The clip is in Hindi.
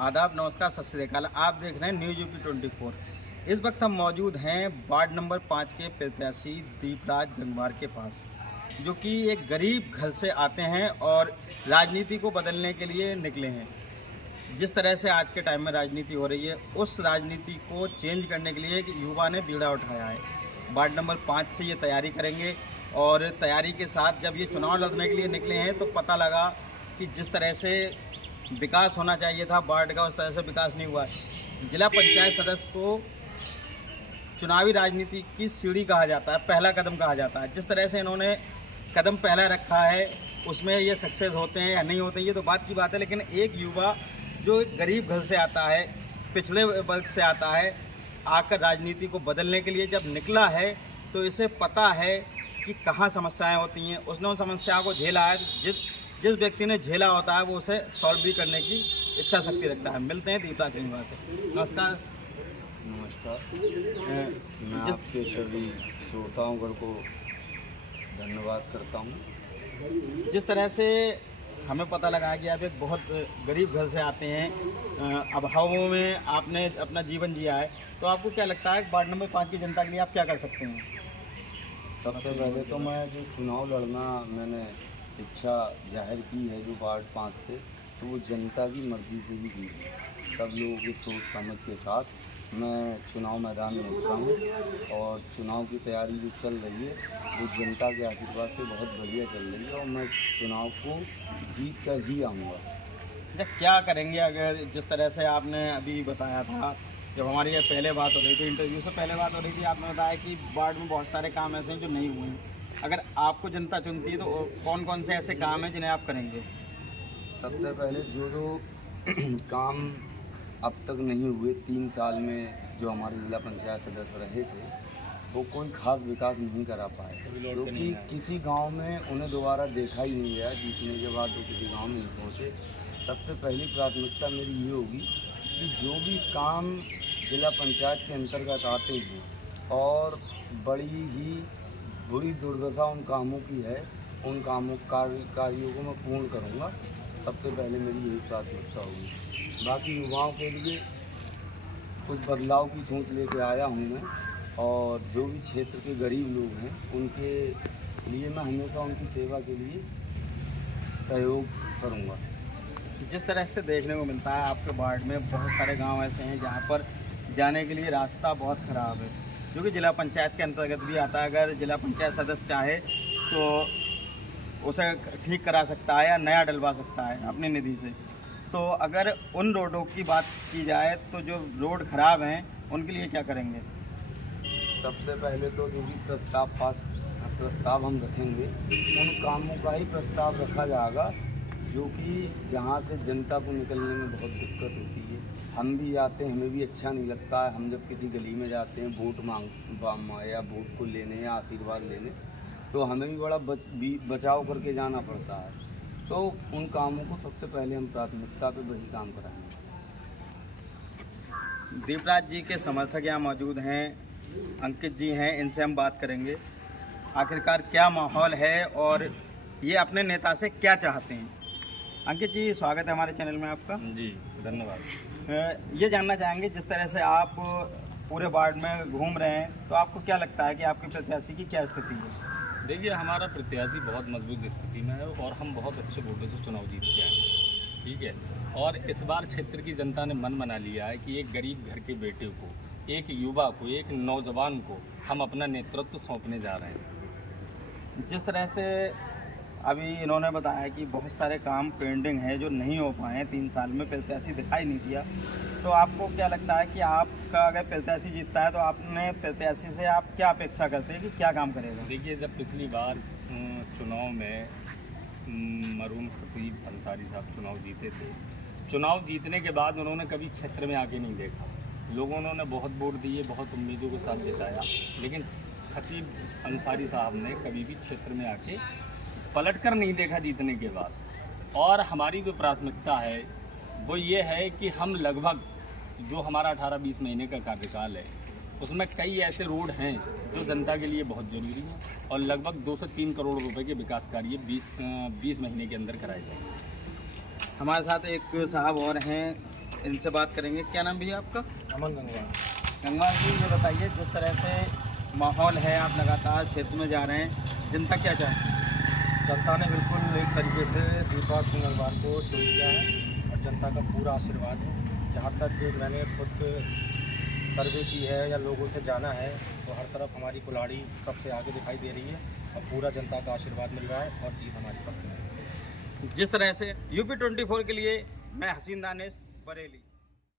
आदाब, नमस्कार, सत श्री अकाल। आप देख रहे हैं न्यूज़ यूपी 24। इस वक्त हम मौजूद हैं वार्ड नंबर 5 के प्रत्याशी दीपराज गंगवार के पास, जो कि एक गरीब घर से आते हैं और राजनीति को बदलने के लिए निकले हैं। जिस तरह से आज के टाइम में राजनीति हो रही है, उस राजनीति को चेंज करने के लिए एक युवा ने बीड़ा उठाया है। वार्ड नंबर 5 से ये तैयारी करेंगे और तैयारी के साथ जब ये चुनाव लड़ने के लिए निकले हैं तो पता लगा कि जिस तरह से विकास होना चाहिए था वार्ड का, उस तरह से विकास नहीं हुआ है। जिला पंचायत सदस्य को चुनावी राजनीति की सीढ़ी कहा जाता है, पहला कदम कहा जाता है। जिस तरह से इन्होंने कदम पहला रखा है, उसमें ये सक्सेस होते हैं या नहीं होते हैं ये तो बात की बात है, लेकिन एक युवा जो एक गरीब घर से आता है, पिछड़े वर्ग से आता है, आकर राजनीति को बदलने के लिए जब निकला है तो इसे पता है कि कहाँ समस्याएं होती हैं। उसने उन समस्याओं को झेला है। जिस व्यक्ति ने झेला होता है वो उसे सॉल्व भी करने की इच्छा शक्ति रखता है। मिलते हैं दीपराज गंगवार से। नमस्कार। मैं आपके सभी श्रोताओं को धन्यवाद करता हूँ। जिस तरह से हमें पता लगा कि आप एक बहुत गरीब घर से आते हैं, अभावों में आपने अपना जीवन जिया है, तो आपको क्या लगता है वार्ड नंबर 5 की जनता के लिए आप क्या कर सकते हैं? सबसे पहले तो मैं जो चुनाव लड़ना मैंने इच्छा जाहिर की है जो वार्ड 5 से, तो वो जनता की मर्ज़ी से ही की है। सब लोगों की सोच समझ के साथ मैं चुनाव मैदान में उतरा हूँ और चुनाव की तैयारी जो चल रही है वो जनता के आशीर्वाद से बहुत बढ़िया चल रही है और मैं चुनाव को जीत कर ही आऊँगा। अच्छा, क्या करेंगे अगर जिस तरह से आपने अभी बताया था, जब हमारी ये पहले बात हो रही थी, इंटरव्यू से पहले बात हो रही थी, आपने बताया कि वार्ड में बहुत सारे काम ऐसे हैं जो नहीं हुए हैं। अगर आपको जनता चुनती है तो कौन कौन से ऐसे काम हैं जिन्हें आप करेंगे? सबसे पहले जो काम अब तक नहीं हुए 3 साल में जो हमारे जिला पंचायत सदस्य रहे थे, वो कोई खास विकास नहीं करा पाए, क्योंकि किसी गांव में उन्हें दोबारा देखा ही नहीं गया। जीतने के बाद वो किसी गांव में नहीं पहुँचे। सबसे पहली प्राथमिकता मेरी ये होगी कि जो भी काम जिला पंचायत के अंतर्गत आते हैं और बड़ी ही बुरी दुर्दशा उन कामों की है, उन कार्यों को मैं पूर्ण करूँगा। सबसे पहले मेरी यही प्राथमिकता होगी। बाकी युवाओं के लिए कुछ बदलाव की सोच लेके आया हूँ मैं, और जो भी क्षेत्र के गरीब लोग हैं उनके लिए मैं हमेशा उनकी सेवा के लिए सहयोग करूँगा। जिस तरह से देखने को मिलता है आपके वार्ड में बहुत सारे गांव ऐसे हैं जहां पर जाने के लिए रास्ता बहुत ख़राब है, जो कि जिला पंचायत के अंतर्गत भी आता है। अगर जिला पंचायत सदस्य चाहे तो उसे ठीक करा सकता है या नया डलवा सकता है अपनी निधि से। तो अगर उन रोडों की बात की जाए तो जो रोड ख़राब हैं उनके लिए क्या करेंगे? सबसे पहले तो जो भी प्रस्ताव हम रखेंगे उन कामों का ही प्रस्ताव रखा जाएगा, जो कि जहाँ से जनता को निकलने में बहुत दिक्कत होती है। हम भी आते हैं, हमें भी अच्छा नहीं लगता है। हम जब किसी गली में जाते हैं वोट या वोट को लेने या आशीर्वाद लेने, तो हमें भी बड़ा बचाव करके जाना पड़ता है। तो उन कामों को सबसे पहले हम प्राथमिकता पे वही काम कराएंगे। दीपराज जी के समर्थक यहाँ मौजूद हैं, अंकित जी हैं, इनसे हम बात करेंगे। आखिरकार क्या माहौल है और ये अपने नेता से क्या चाहते हैं? अंकित जी, स्वागत है हमारे चैनल में आपका। जी धन्यवाद। ये जानना चाहेंगे, जिस तरह से आप पूरे वार्ड में घूम रहे हैं, तो आपको क्या लगता है कि आपके प्रत्याशी की क्या स्थिति है? देखिए, हमारा प्रत्याशी बहुत मजबूत स्थिति में है और हम बहुत अच्छे वोटों से चुनाव जीत के आए हैं, ठीक है। और इस बार क्षेत्र की जनता ने मन बना लिया है कि एक गरीब घर के बेटे को, एक युवा को, एक नौजवान को हम अपना नेतृत्व सौंपने जा रहे हैं। जिस तरह से अभी इन्होंने बताया कि बहुत सारे काम पेंडिंग है जो नहीं हो पाए हैं, 3 साल में प्रत्याशी दिखाई नहीं दिया, तो आपको क्या लगता है कि आपका अगर प्रत्याशी जीतता है तो आपने प्रत्याशी से आप क्या अपेक्षा करते हैं कि क्या काम करेगा? देखिए, जब पिछली बार चुनाव में मरहूम खतीब अंसारी साहब चुनाव जीते थे, चुनाव जीतने के बाद उन्होंने कभी क्षेत्र में आके नहीं देखा। लोगों ने बहुत वोट दिए, बहुत उम्मीदों के साथ जिताया, लेकिन खतीब अंसारी साहब ने कभी भी क्षेत्र में आके पलटकर नहीं देखा जीतने के बाद। और हमारी जो प्राथमिकता है वो ये है कि हम लगभग जो हमारा 18-20 महीने का कार्यकाल है उसमें कई ऐसे रोड हैं जो जनता के लिए बहुत ज़रूरी हैं और लगभग 2 से 3 करोड़ रुपए के विकास कार्य 20 महीने के अंदर कराए जाएंगे। हमारे साथ एक साहब और हैं, इनसे बात करेंगे। क्या नाम भैया आपका? अमन गंगवार। गंगवार जी, ये बताइए जिस तरह से माहौल है, आप लगातार क्षेत्र में जा रहे हैं, जनता क्या चाहे? जनता ने बिल्कुल एक तरीके से दीपराज सिंह गंगवार को चुन लिया है और जनता का पूरा आशीर्वाद है। जहाँ तक मैंने खुद सर्वे की है या लोगों से जाना है तो हर तरफ हमारी कुल्हाड़ी सबसे आगे दिखाई दे रही है और पूरा जनता का आशीर्वाद मिल रहा है और जीत हमारी पक्की है। जिस तरह से UP 24 के लिए मैं हसीन दानिश, बरेली।